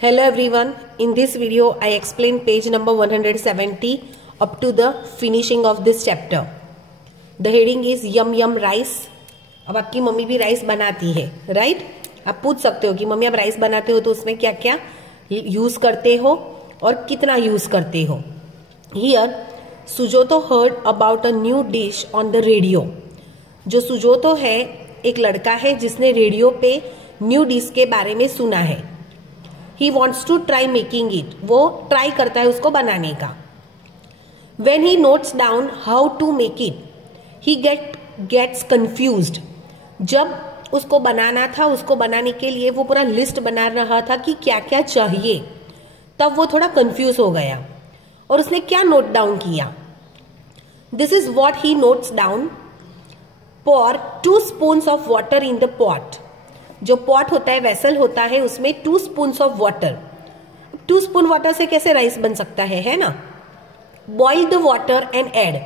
Hello everyone, in this video I explain page number 170 up to the finishing of this chapter. The heading is yum yum rice. अब आपकी mummy भी rice बनाती है, right? आप पूछ सकते हो कि मम्मी आप राइस बनाते हो तो उसमें क्या क्या यूज करते हो और कितना यूज करते हो. Here सुजोतो heard about a new dish on the radio. जो सुजोतो है एक लड़का है जिसने रेडियो पे न्यू डिश के बारे में सुना है. He wants to try making it. वो ट्राई करता है उसको बनाने का. When he notes down how to make it, he gets confused. जब उसको बनाना था, उसको बनाने के लिए वो पूरा लिस्ट बना रहा था कि क्या क्या चाहिए, तब वो थोड़ा कंफ्यूज हो गया. और उसने क्या नोट डाउन किया? This is what he notes down. Pour 2 spoons of water in the pot. जो पॉट होता है, वेसल होता है, उसमें 2 spoons of water. 2 spoon water से कैसे राइस बन सकता है ना? Boil the water and add.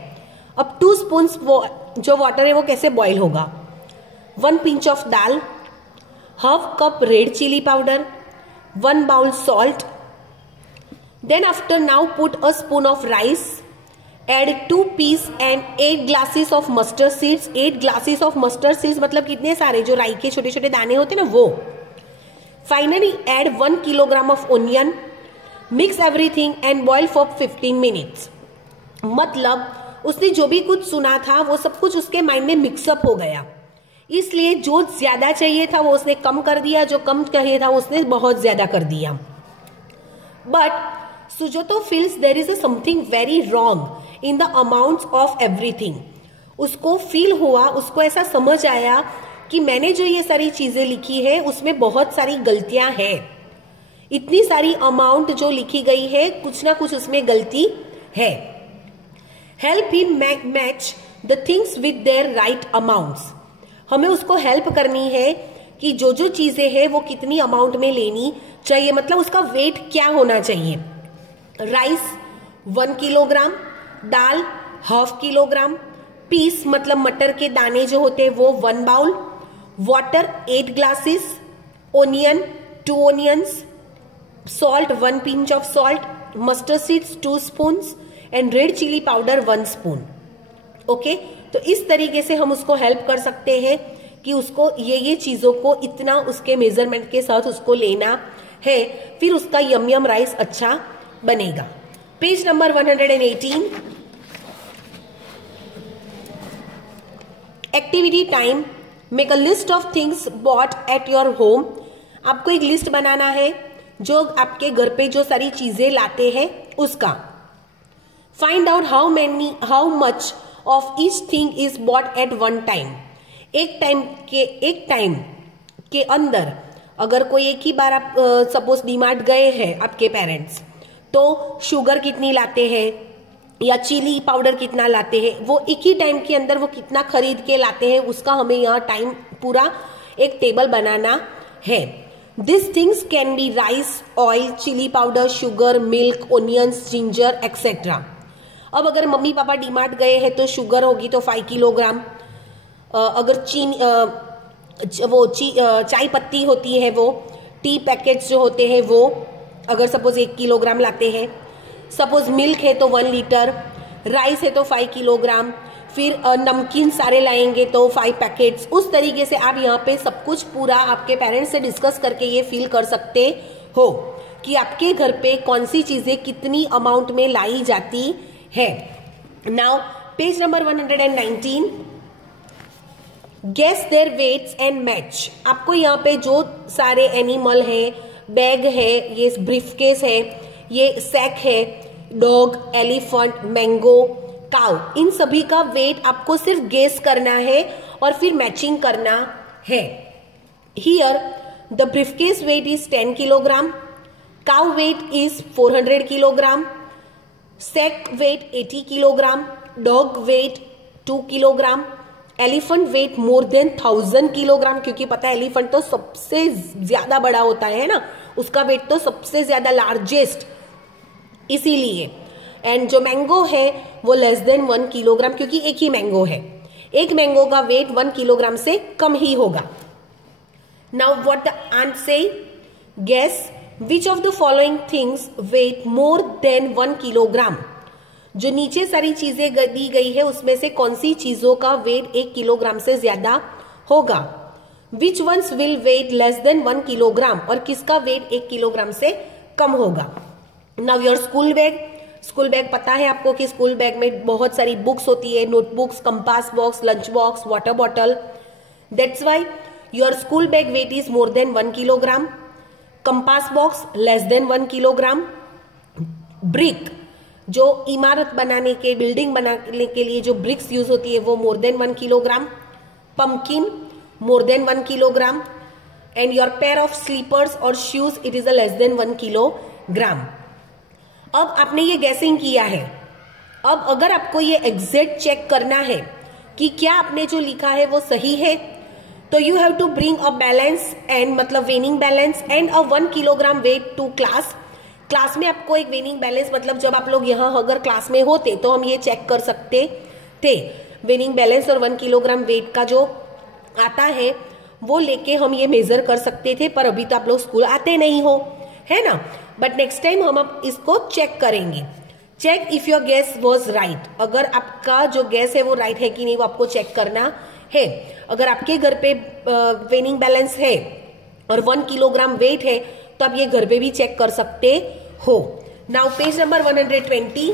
अब 2 स्पून्स जो वाटर है वो कैसे बॉइल होगा? 1 pinch of dal, half cup red chilli powder, 1 bowl salt. Then after now put a spoon of rice, add 2 peas and 8 glasses of mustard seeds. 8 glasses of mustard seeds मतलब कितने सारे जो राई के छोटे छोटे दाने होते ना वो. Finally add 1 kilogram of onion. Mix everything and boil for 15 minutes. मतलब उसने जो भी कुछ सुना था वो सब कुछ उसके माइंड में मिक्सअप हो गया, इसलिए जो ज्यादा चाहिए था वो उसने कम कर दिया, जो कम चाहिए था उसने बहुत ज्यादा कर दिया. But Sujoto feels there is something very wrong in the amounts of everything. उसको फील हुआ, उसको ऐसा समझ आया कि मैंने जो ये सारी चीजें लिखी है उसमें बहुत सारी गलतियां हैं. इतनी सारी अमाउंट जो लिखी गई है, कुछ ना कुछ उसमें गलती है. Help him match the things with their right amounts. हमें उसको हेल्प करनी है कि जो जो चीजें हैं वो कितनी अमाउंट में लेनी चाहिए, मतलब उसका वेट क्या होना चाहिए. Rice 1 kilogram, dal 1/2 kilogram, peas मतलब मटर के दाने जो होते हैं वो 1 bowl, water 8 glasses, onion 2 onions, salt 1 pinch of salt, mustard seeds 2 spoons and red chilli powder 1 spoon. Okay, तो इस तरीके से हम उसको हेल्प कर सकते हैं कि उसको ये चीजों को इतना उसके मेजरमेंट के साथ उसको लेना है, फिर उसका यम यम राइस अच्छा बनेगा. Page number 118. Activity time. Make a list of things bought at your home. आपको एक लिस्ट बनाना है जो आपके घर पे जो सारी चीजें लाते हैं उसका. Find out how much of each thing is bought at one time. एक टाइम के अंदर अगर कोई एक ही बार आप सपोज डीमार्ट गए हैं आपके पेरेंट्स, तो शुगर कितनी लाते हैं या चिली पाउडर कितना लाते हैं, वो एक ही टाइम के अंदर वो कितना खरीद के लाते हैं, उसका हमें यहाँ टाइम पूरा एक टेबल बनाना है. This things can be rice, oil, chilli powder, sugar, milk, onions, ginger etcetera. अब अगर मम्मी पापा डीमार्ट गए हैं तो शुगर होगी तो 5 किलोग्राम. अगर चाय पत्ती होती है, वो टी पैकेट्स जो होते हैं वो अगर सपोज 1 किलोग्राम लाते हैं. सपोज मिल्क है तो 1 लीटर, राइस है तो 5 किलोग्राम, फिर नमकीन सारे लाएंगे तो 5 पैकेट्स. उस तरीके से आप यहाँ पे सब कुछ पूरा आपके पेरेंट्स से डिस्कस करके ये फील कर सकते हो कि आपके घर पे कौन सी चीजें कितनी अमाउंट में लाई जाती है. Now page number 119. Guess their weights and match. आपको यहाँ पे जो सारे एनिमल है, बैग है, ये ब्रीफकेस है, ये सैक है, डॉग, एलिफेंट, मैंगो, काउ, इन सभी का वेट आपको सिर्फ गेस करना है और फिर मैचिंग करना है. Here the briefcase weight is 10 kilogram, cow weight is 400 kilogram, sack weight 80 kilogram, dog weight 2 kilogram, elephant weight more than 1000 kilogram, क्योंकि पता है एलिफेंट तो सबसे ज्यादा बड़ा होता है ना, उसका वेट तो सबसे ज्यादा लार्जेस्ट, इसीलिए. एंड जो मैंगो है वो लेस देन 1 किलोग्राम, क्योंकि एक ही मैंगो है. एक मैंगो का वेट 1 किलोग्राम से कम ही होगा. Now what the ant say? Guess which of the following things weight more than 1 kilogram. जो नीचे सारी चीजें दी गई है उसमें से कौन सी चीजों का वेट 1 किलोग्राम से ज्यादा होगा। Which ones will weight less than 1 kilogram, और किसका वेट 1 किलोग्राम से कम होगा। Now your school bag, school bag पता है आपको कि स्कूल बैग में बहुत सारी बुक्स होती है, notebooks, compass box, lunch box, water bottle. That's why your school bag weight is more than 1 kilogram, compass box less than 1 kilogram, brick जो इमारत बनाने के, बिल्डिंग बनाने के लिए जो ब्रिक्स यूज होती है वो more than 1 kilogram, pumpkin more than 1 kilogram, and your pair of slippers और shoes it is a less than 1 kilogram. अब आपने ये गैसिंग किया है, अब अगर आपको ये एग्जैक्ट चेक करना है कि क्या आपने जो लिखा है वो सही है, तो you have to bring a balance and मतलब weighing balance and a 1 kilogram weight to class. Class में आपको एक वेनिंग बैलेंस, मतलब जब आप लोग यहाँ अगर क्लास में होते तो हम ये चेक कर सकते थे, वेनिंग बैलेंस और 1 किलोग्राम वेट का जो आता है वो लेके हम ये मेजर कर सकते थे, पर अभी तो आप लोग स्कूल आते नहीं हो, है ना। बट नेक्स्ट टाइम हम अब इसको चेक करेंगे। Check if your guess was right, अगर आपका जो गेस है वो राइट है कि नहीं वो आपको चेक करना है। अगर आपके घर पे वेनिंग बैलेंस है और 1 किलोग्राम वेट है तो आप ये घर पे भी चेक कर सकते हो। Now page number 120,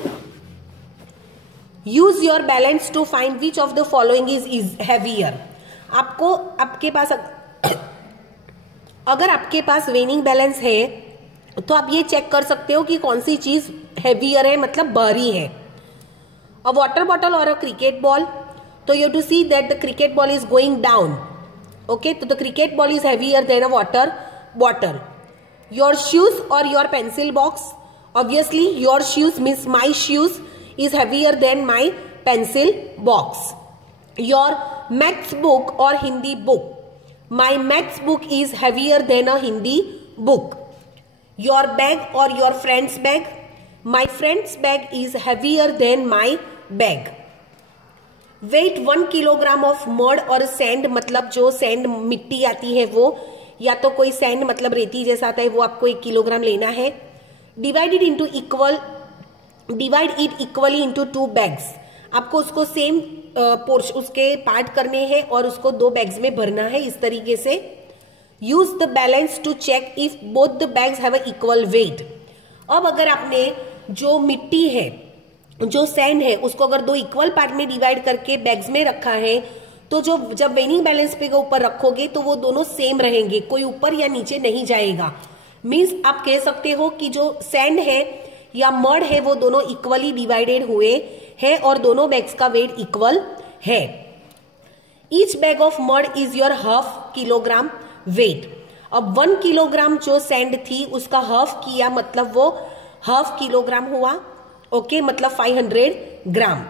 use your balance to find which of the following is heavier. आपको आपके पास अगर आपके पास वेनिंग बैलेंस है तो आप ये चेक कर सकते हो कि कौन सी चीज हैवियर है, मतलब भारी है। अ वाटर बॉटल और अ क्रिकेट बॉल, तो you to see that the cricket ball is going down, okay, तो the cricket ball is heavier than a water bottle. Your shoes और your pencil box, obviously your shoes means my shoes is heavier than my pencil box. Your maths book और Hindi book, my maths book is heavier than a Hindi book. Your bag और your friends bag, my friends bag is heavier than my bag. Weight 1 kilogram of mud और sand, मतलब जो sand मिट्टी आती है वो, या तो कोई सैंड मतलब रेती जैसा आता है वो आपको 1 किलोग्राम लेना है। Divide it equally into 2 bags, आपको उसको सेम पोर्शन उसके पार्ट करने हैं और उसको 2 बैग्स में भरना है इस तरीके से। Use the balance to check if both the bags have equal weight. अब अगर आपने जो मिट्टी है, जो सैंड है, उसको अगर 2 इक्वल पार्ट में डिवाइड करके बैग्स में रखा है तो जो जब वेनिंग बैलेंस पे ऊपर रखोगे तो वो दोनों सेम रहेंगे, कोई ऊपर या नीचे नहीं जाएगा। मीन्स आप कह सकते हो कि जो सैंड है या मड है वो दोनों इक्वली डिवाइडेड हुए है और दोनों बैग्स का वेट इक्वल है। Each bag of mud is your half kilogram weight. अब 1 किलोग्राम जो सैंड थी उसका हाफ किया, मतलब वो हाफ किलोग्राम हुआ, ओके, मतलब 500 gram.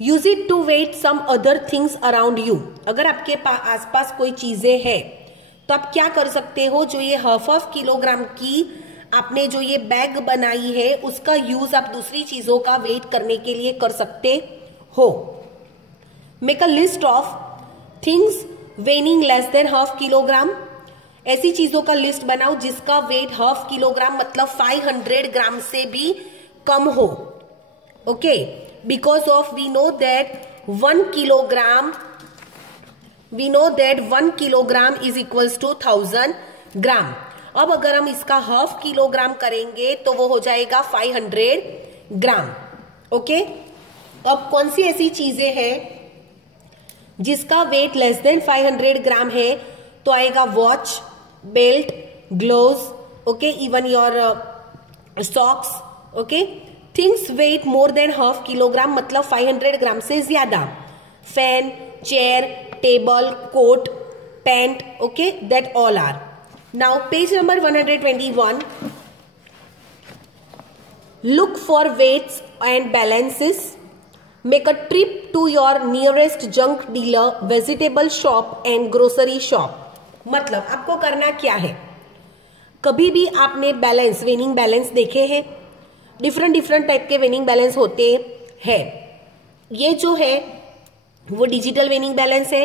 Use it to weight some other things around you. अगर आपके आसपास कोई चीजें हैं तो आप क्या कर सकते हो, जो ये हाफ किलोग्राम की आपने जो ये बैग बनाई है उसका यूज आप दूसरी चीजों का वेट करने के लिए कर सकते हो। Make a list of things वेनिंग less than half kilogram. ऐसी चीजों का लिस्ट बनाओ जिसका वेट हाफ किलोग्राम मतलब 500 ग्राम से भी कम हो, okay, because of we know that 1 kilogram is equals to 1000 gram. अब अगर हम इसका हाफ किलोग्राम करेंगे तो वो हो जाएगा 500 ग्राम, ओके। अब कौन सी ऐसी चीजें हैं जिसका वेट लेस देन 500 ग्राम है, तो आएगा watch, belt, gloves, okay, even your socks, okay. Things weight more than half kilogram मतलब 500 ग्राम से ज्यादा, fan, chair, table, coat, pant, okay, that all are. Now page number 121, look for weights and balances. Make a trip to your nearest junk dealer, vegetable shop and grocery shop. मतलब आपको करना क्या है, कभी भी आपने बैलेंस, वेनिंग बैलेंस देखे हैं, डिफरेंट टाइप के वेनिंग बैलेंस होते हैं। ये जो है वो डिजिटल वेनिंग बैलेंस है,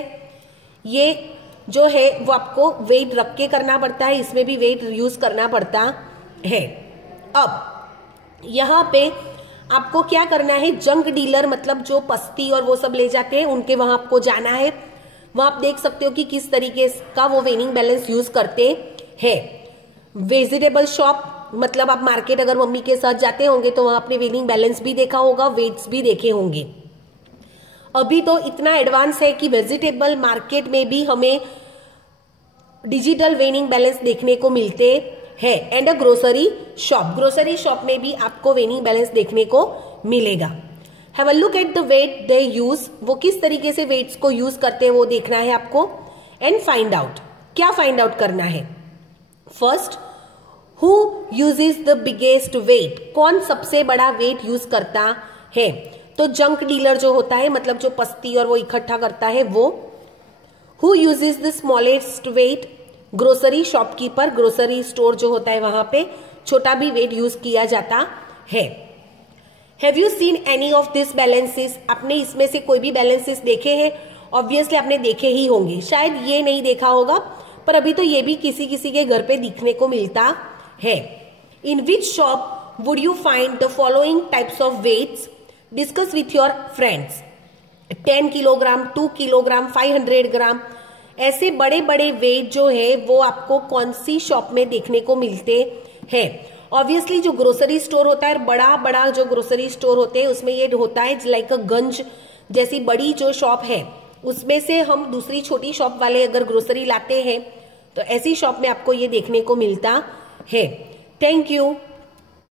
ये जो है वो आपको वेट रख के करना पड़ता है, इसमें भी वेट यूज करना पड़ता है। अब यहाँ पे आपको क्या करना है, जंक डीलर मतलब जो पस्ती और वो सब ले जाते हैं उनके वहां आपको जाना है। वहां आप देख सकते हो कि किस तरीके का वो वेनिंग बैलेंस यूज करते हैं। वेजिटेबल शॉप मतलब आप मार्केट अगर मम्मी के साथ जाते होंगे तो वहां आपने वेनिंग बैलेंस भी देखा होगा, वेट्स भी देखे होंगे। अभी तो इतना एडवांस है कि वेजिटेबल मार्केट में भी हमें डिजिटल वेनिंग बैलेंस देखने को मिलते हैं। एंड अ ग्रोसरी शॉप में भी आपको वेनिंग बैलेंस देखने को मिलेगा। Have a look at the weight they use, वो किस तरीके से वेट्स को यूज करते हैं वो देखना है आपको। एंड फाइंड आउट, क्या फाइंड आउट करना है। First, who uses the biggest weight, कौन सबसे बड़ा वेट यूज करता है। तो जंक डीलर जो होता है मतलब जो पस्ती और वो इकट्ठा करता है वो। Who uses the smallest weight, grocery shopkeeper, grocery store जो होता है वहां पे छोटा भी वेट यूज किया जाता है। Have you seen any of this balances, आपने इसमें से कोई भी बैलेंसेस देखे हैं। ऑब्वियसली आपने देखे ही होंगे, शायद ये नहीं देखा होगा पर अभी तो ये भी किसी किसी के घर पे दिखने को मिलता है। In which shop would you find the following types of weights, discuss with your friends. 10 kilogram, 2 kilogram, 500 gram, ऐसे बड़े बड़े वेट जो है वो आपको कौन सी शॉप में देखने को मिलते हैं। ऑब्वियसली जो ग्रोसरी स्टोर होता है, बड़ा बड़ा जो ग्रोसरी स्टोर होते हैं उसमें ये होता है लाइक अ गंज जैसी बड़ी जो शॉप है, उसमें से हम दूसरी छोटी शॉप वाले अगर ग्रोसरी लाते हैं तो ऐसी शॉप में आपको ये देखने को मिलता है। Thank you.